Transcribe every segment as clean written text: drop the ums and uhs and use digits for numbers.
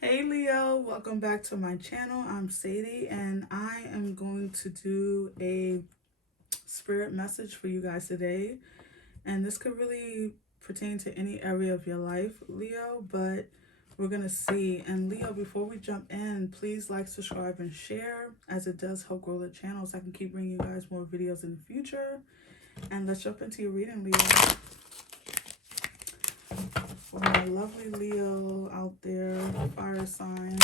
Hey Leo, welcome back to my channel. I'm Sadie and I am going to do a spirit message for you guys today. And this could really pertain to any area of your life, Leo, but we're going to see. And Leo, before we jump in, please like, subscribe, and share as it does help grow the channel so I can keep bringing you guys more videos in the future. And let's jump into your reading, Leo. For my lovely Leo out there, fire sign.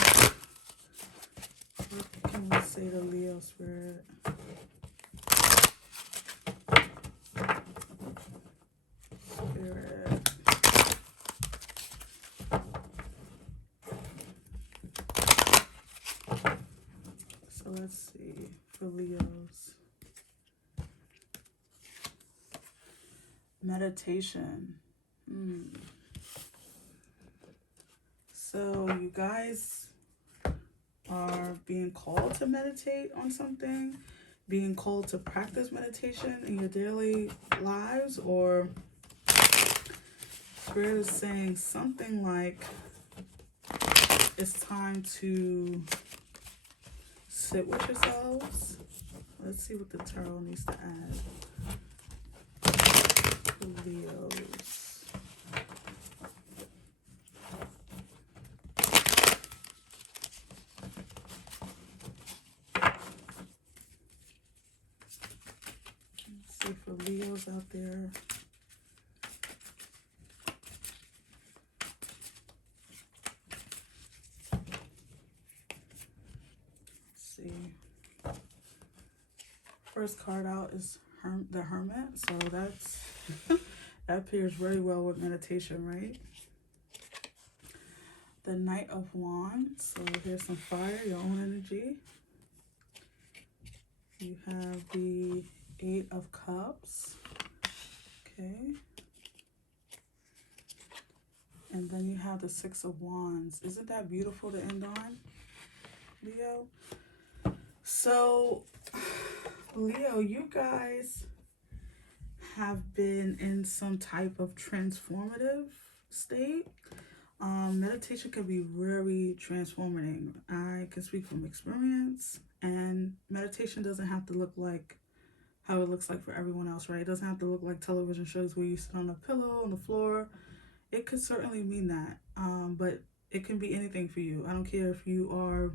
What can we say to Leo spirit? Spirit. So let's see for Leos. Meditation. So you guys are being called to meditate on something, being called to practice meditation in your daily lives, or Spirit is saying something like it's time to sit with yourselves. Let's see what the tarot needs to add for Leos. Let's see for Leos out there. First card out is the Hermit, so that's that pairs very well with meditation, right? The Knight of Wands, so here's some fire, your own energy. You have the Eight of Cups, okay, and then you have the Six of Wands. Isn't that beautiful to end on, Leo? So Leo, you guys have been in some type of transformative state. Meditation can be very transformative. I can speak from experience, and meditation doesn't have to look like how it looks like for everyone else, right? It doesn't have to look like television shows where you sit on a pillow on the floor. It could certainly mean that, but it can be anything for you. I don't care if you are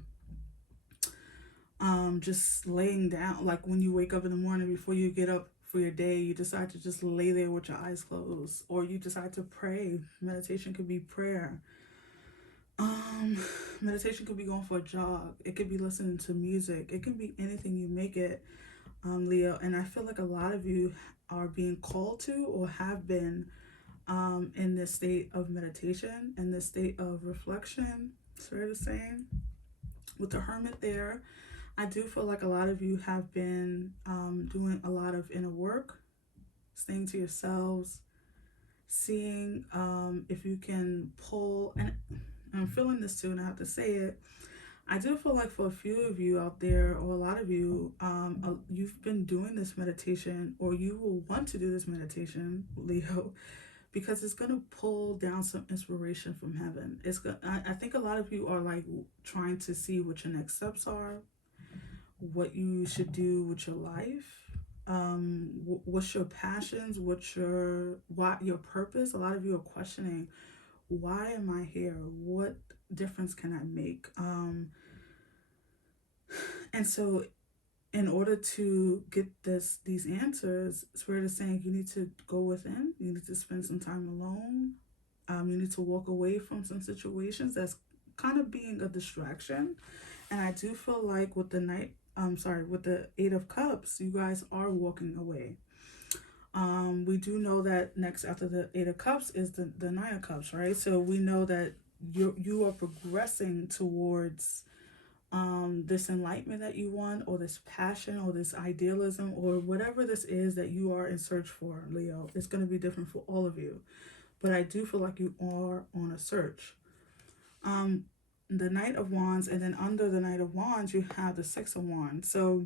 just laying down, like when you wake up in the morning before you get up for your day, you decide to just lay there with your eyes closed, or you decide to pray. Meditation could be prayer. Meditation could be going for a jog. It could be listening to music. It can be anything you make it, Leo. And I feel like a lot of you are being called to or have been in this state of meditation, in this state of reflection. Spirit is saying with the Hermit there, I do feel like a lot of you have been doing a lot of inner work, staying to yourselves, seeing if you can pull, and I'm feeling this too, and I have to say it. I do feel like for a few of you out there, or a lot of you, you've been doing this meditation, or you will want to do this meditation, Leo, because it's going to pull down some inspiration from heaven. I think a lot of you are like trying to see what your next steps are, what you should do with your life, what's your passions, what your purpose. A lot of you are questioning, why am I here? What difference can I make? And so in order to get these answers, Spirit is saying you need to go within, you need to spend some time alone, you need to walk away from some situations that's kind of being a distraction. And I do feel like with with the Eight of Cups, you guys are walking away. We do know that next after the Eight of Cups is the Nine of Cups, right? So we know that you are progressing towards this enlightenment that you want, or this passion, or this idealism, or whatever this is that you are in search for, Leo. It's going to be different for all of you, but I do feel like you are on a search. The Knight of Wands, and then under the Knight of Wands you have the Six of Wands. So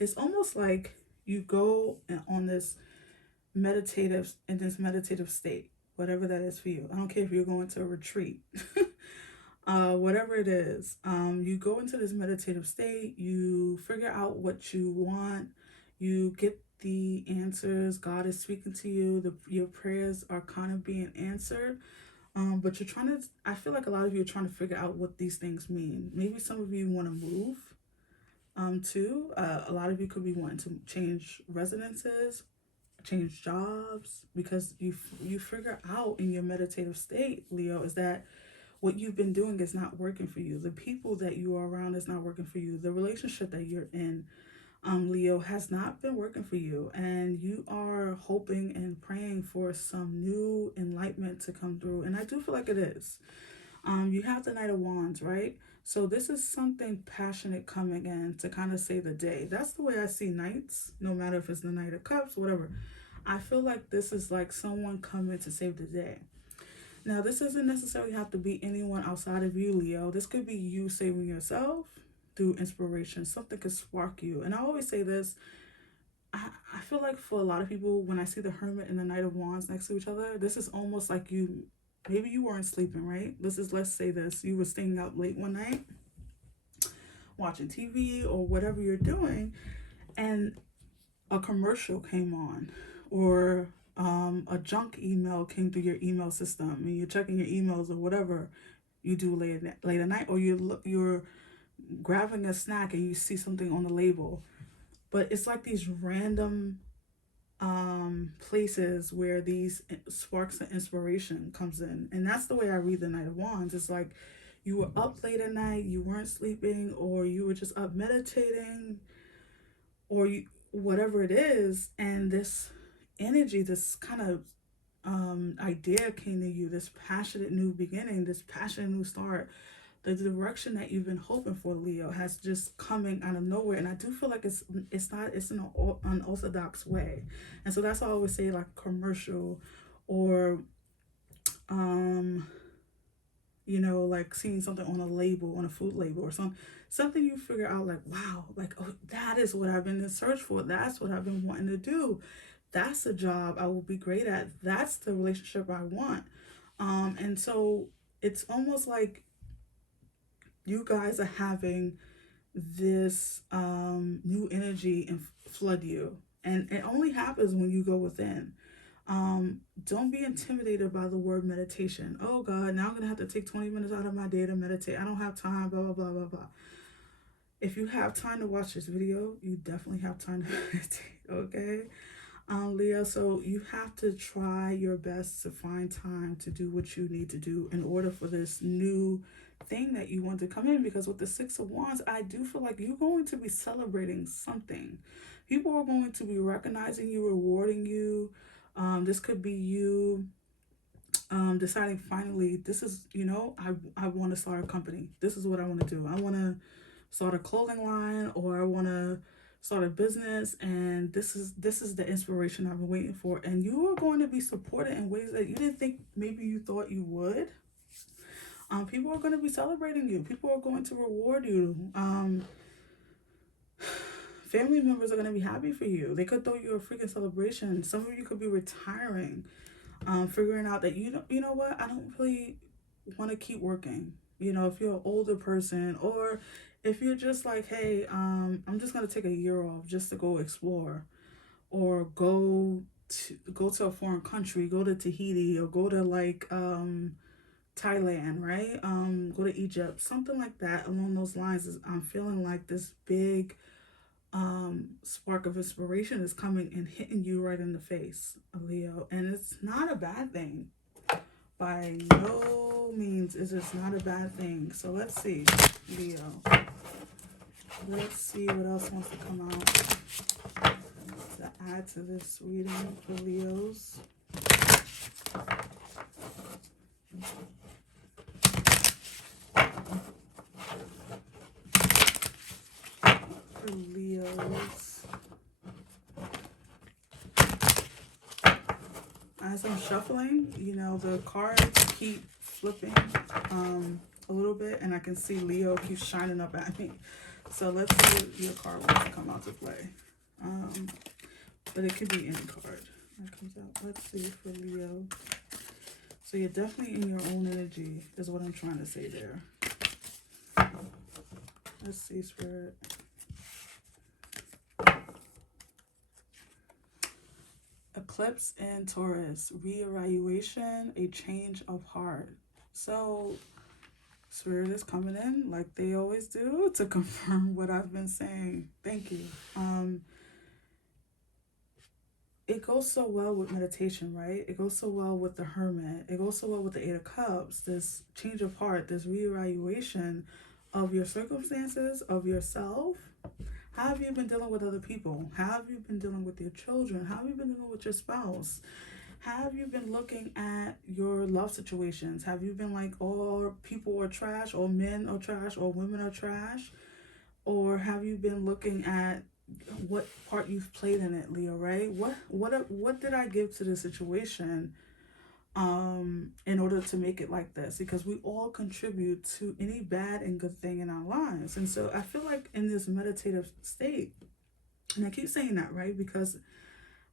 it's almost like you go on this meditative state, whatever that is for you. I don't care if you're going to a retreat. Whatever it is, you go into this meditative state, you figure out what you want, you get the answers. God is speaking to you, your prayers are kind of being answered. But you're trying to, I feel like a lot of you are trying to figure out what these things mean. Maybe some of you want to move too. A lot of you could be wanting to change residences, change jobs, because you figure out in your meditative state, Leo, is that what you've been doing is not working for you. The people that you are around is not working for you. The relationship that you're in, Leo, has not been working for you. And you are hoping and praying for some new enlightenment to come through. And I do feel like it is. You have the Knight of Wands, right? So this is something passionate coming in to kind of save the day. That's the way I see knights, no matter if it's the Knight of Cups, whatever. I feel like this is like someone coming to save the day. Now, this doesn't necessarily have to be anyone outside of you, Leo. This could be you saving yourself through inspiration. Something could spark you. And I always say this, I feel like for a lot of people, when I see the Hermit and the Knight of Wands next to each other, this is almost like maybe you weren't sleeping, right? Let's say this. You were staying up late one night, watching TV or whatever you're doing, and a commercial came on, or a junk email came through your email system, and you're checking your emails or whatever you do late at night, or you're grabbing a snack and you see something on the label. But it's like these random places where these sparks of inspiration comes in, and that's the way I read the Knight of Wands. It's like you were up late at night, you weren't sleeping, or you were just up meditating, or whatever it is, and this energy, this kind of idea came to you, this passionate new beginning, this passionate new start. The direction that you've been hoping for, Leo, has just coming out of nowhere, and I do feel like it's in an unorthodox way. And so that's why I always say, like, commercial, or like seeing something on a label, on a food label, or something you figure out, like, wow, like, oh, that is what I've been in search for. That's what I've been wanting to do. That's a job I will be great at. That's the relationship I want. And so it's almost like you guys are having this new energy and flood you. And it only happens when you go within. Don't be intimidated by the word meditation. Oh God, now I'm gonna have to take 20 minutes out of my day to meditate. I don't have time, blah, blah, blah, blah, blah. If you have time to watch this video, you definitely have time to meditate, okay? Leo, so you have to try your best to find time to do what you need to do in order for this new thing that you want to come in. Because with the Six of Wands, I do feel like you're going to be celebrating something. People are going to be recognizing you, rewarding you. This could be you deciding finally, this is, I want to start a company. This is what I want to do. I want to start a clothing line, or I want to start a business, and this is the inspiration I've been waiting for. And you are going to be supported in ways that you didn't think maybe you thought you would. People are going to be celebrating you. People are going to reward you. Family members are going to be happy for you. They could throw you a freaking celebration. Some of you could be retiring, figuring out that you know what, I don't really want to keep working. If you're an older person, or if you're just like, hey, I'm just gonna take a year off just to go explore, or go to a foreign country, go to Tahiti, or go to like Thailand, right? Go to Egypt, something like that along those lines. I'm feeling like this big spark of inspiration is coming and hitting you right in the face, Leo, and it's not a bad thing. By no means is this not a bad thing. So let's see, Leo. Let's see what else wants to come out to add to this reading for Leos. For Leos. As I'm shuffling, the cards keep flipping a little bit, and I can see Leo keeps shining up at me. So let's see what your card wants to come out to play. But it could be any card that comes out. Let's see for Leo. So you're definitely in your own energy, is what I'm trying to say there. Let's see, Spirit. Eclipse in Taurus, reevaluation, a change of heart. So, Spirit is coming in like they always do to confirm what I've been saying. Thank you. It goes so well with meditation, right? It goes so well with the Hermit. It goes so well with the Eight of Cups. This change of heart, this reevaluation of your circumstances, of yourself. How have you been dealing with other people? How have you been dealing with your children? How have you been dealing with your spouse? How have you been looking at your love situations? Have you been like, all people are trash, or men are trash, or women are trash? Or have you been looking at what part you've played in it, Leo, right? What did I give to the situation in order to make it like this? Because we all contribute to any bad and good thing in our lives. And so I feel like in this meditative state, and I keep saying that, right? Because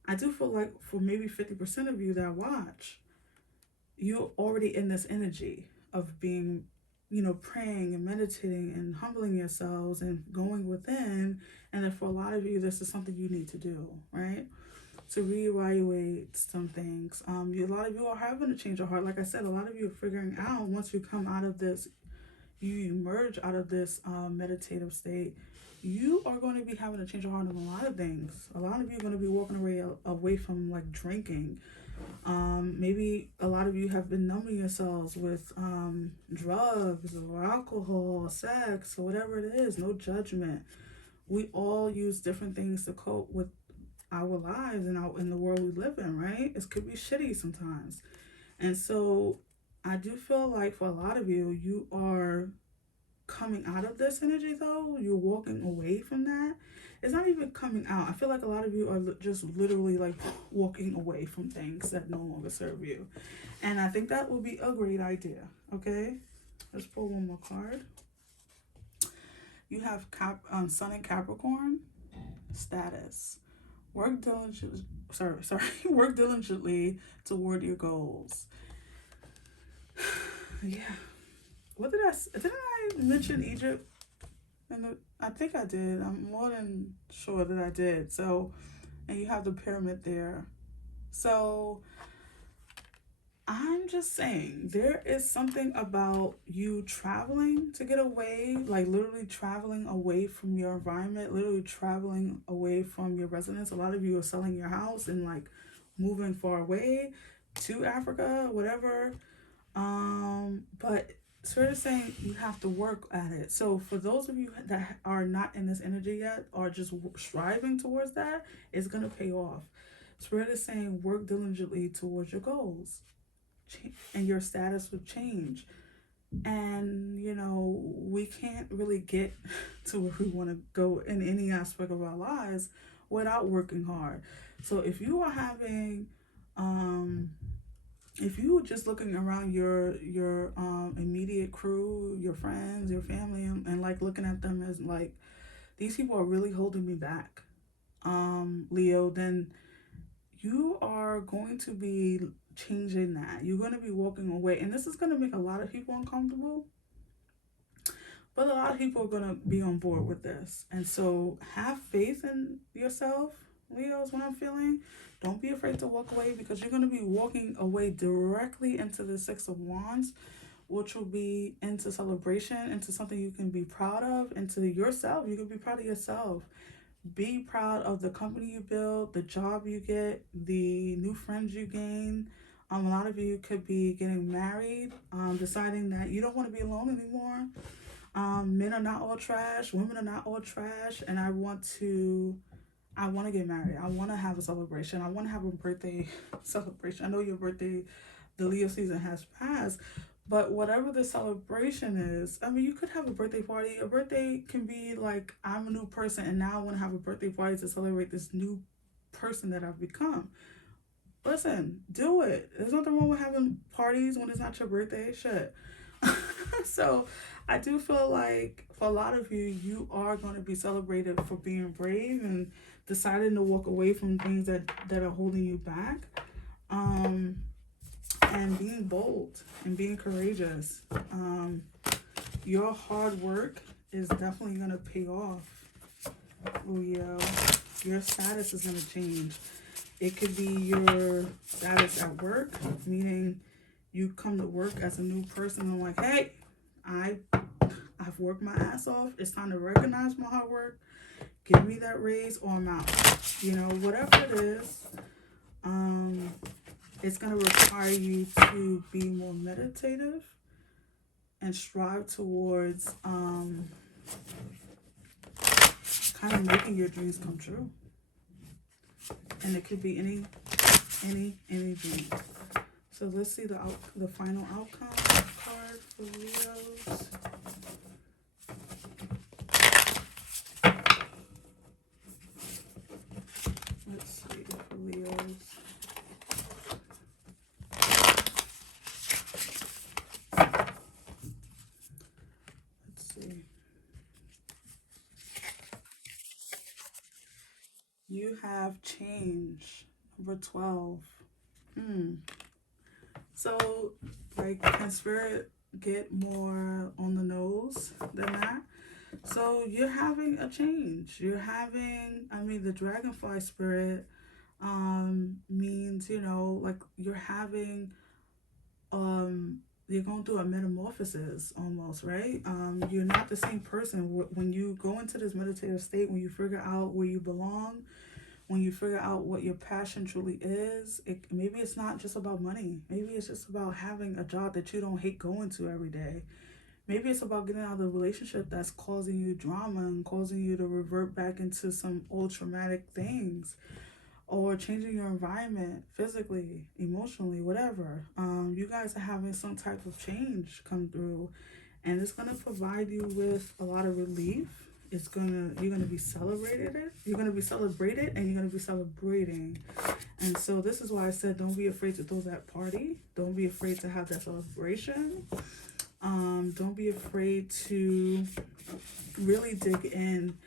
I do feel like for maybe 50% of you that watch, you're already in this energy of being, praying and meditating and humbling yourselves and going within. And then for a lot of you, this is something you need to do, right? To reevaluate some things. A lot of you are having a change of heart. Like I said, a lot of you are figuring out once you come out of this, you emerge out of this meditative state, you are going to be having a change of heart on a lot of things. A lot of you are going to be walking away from like drinking. Maybe a lot of you have been numbing yourselves with drugs or alcohol, sex, or whatever it is. No judgment. We all use different things to cope with our lives and in the world we live in, right? It could be shitty sometimes. And so I do feel like for a lot of you, you are coming out of this energy though. You're walking away from that. It's not even coming out. I feel like a lot of you are just literally like walking away from things that no longer serve you. And I think that would be a great idea. Okay, let's pull one more card. You have Sun in Capricorn. Status. Work diligently. Work diligently toward your goals. Yeah. What did I mention Egypt? And I think I did. I'm more than sure that I did. So, and you have the pyramid there. So, I'm just saying, there is something about you traveling to get away, like literally traveling away from your environment, literally traveling away from your residence. A lot of you are selling your house and like moving far away to Africa, whatever. But sort of saying you have to work at it. So for those of you that are not in this energy yet, or just striving towards that, it's going to pay off. Spirit is saying work diligently towards your goals, and your status will change. And we can't really get to where we want to go in any aspect of our lives without working hard. So if you are having if you were just looking around your immediate crew, your friends, your family, and like looking at them as like, these people are really holding me back, Leo, then you are going to be changing that. You're going to be walking away, and this is going to make a lot of people uncomfortable, but a lot of people are going to be on board with this. And so have faith in yourself, Leo, is what I'm feeling. Don't be afraid to walk away, because you're going to be walking away directly into the Six of Wands, which will be into celebration, into something you can be proud of, into yourself. You can be proud of yourself. Be proud of the company you build, the job you get, the new friends you gain. A lot of you could be getting married, deciding that you don't want to be alone anymore. Men are not all trash. Women are not all trash. And I want to get married. I want to have a celebration. I want to have a birthday celebration. I know your birthday, the Leo season has passed, but whatever the celebration is, I mean, you could have a birthday party. A birthday can be like, I'm a new person and now I want to have a birthday party to celebrate this new person that I've become. Listen, do it. There's nothing wrong with having parties when it's not your birthday. Shit. So I do feel like for a lot of you, you are going to be celebrated for being brave and deciding to walk away from things that are holding you back. And being bold and being courageous. Your hard work is definitely going to pay off, Leo. Your status is going to change. It could be your status at work, meaning you come to work as a new person and like, hey, I've worked my ass off. It's time to recognize my hard work. Give me that raise or I'm out. You know, whatever it is, it's going to require you to be more meditative and strive towards kind of making your dreams come true. And it could be any dream. So let's see the final outcome card for Leos. Let's see for Leos. Let's see. You have change. Number 12. So, like, can Spirit get more on the nose than that? So you're having a change. You're having, I mean, the dragonfly spirit means, you know, like you're having, you're going through a metamorphosis almost, right? You're not the same person. When you go into this meditative state, when you figure out where you belong, when you figure out what your passion truly is, maybe it's not just about money. Maybe it's just about having a job that you don't hate going to every day. Maybe it's about getting out of the relationship that's causing you drama and causing you to revert back into some old traumatic things, or changing your environment physically, emotionally, whatever. You guys are having some type of change come through, and it's gonna provide you with a lot of relief. You're gonna be celebrated. You're gonna be celebrated, and you're gonna be celebrating. And so this is why I said, don't be afraid to throw that party. Don't be afraid to have that celebration. Don't be afraid to really dig in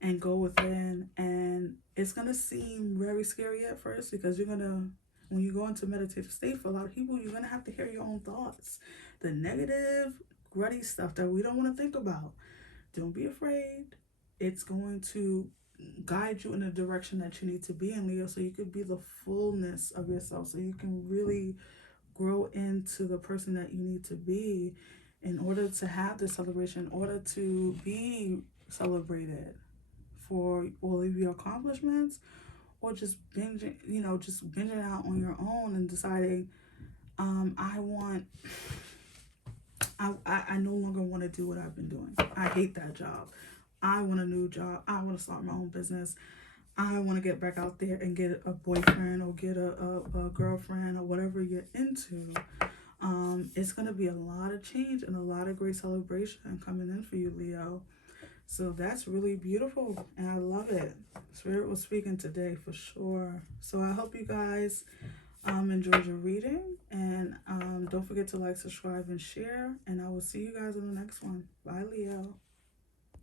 and go within. And it's going to seem very scary at first because when you go into meditative state, for a lot of people, you're going to have to hear your own thoughts. The negative, gruddy stuff that we don't want to think about. Don't be afraid. It's going to guide you in the direction that you need to be in, Leo, so you could be the fullness of yourself, so you can really grow into the person that you need to be in order to have this celebration, in order to be celebrated for all of your accomplishments, or just binging out on your own and deciding, I no longer want to do what I've been doing. I hate that job. I want a new job. I want to start my own business. I want to get back out there and get a boyfriend or get a girlfriend or whatever you're into. It's going to be a lot of change and a lot of great celebration coming in for you, Leo. So that's really beautiful, and I love it. Spirit was speaking today for sure. So I hope you guys enjoyed your reading, and don't forget to like, subscribe, and share, and I will see you guys in the next one. Bye, Leo.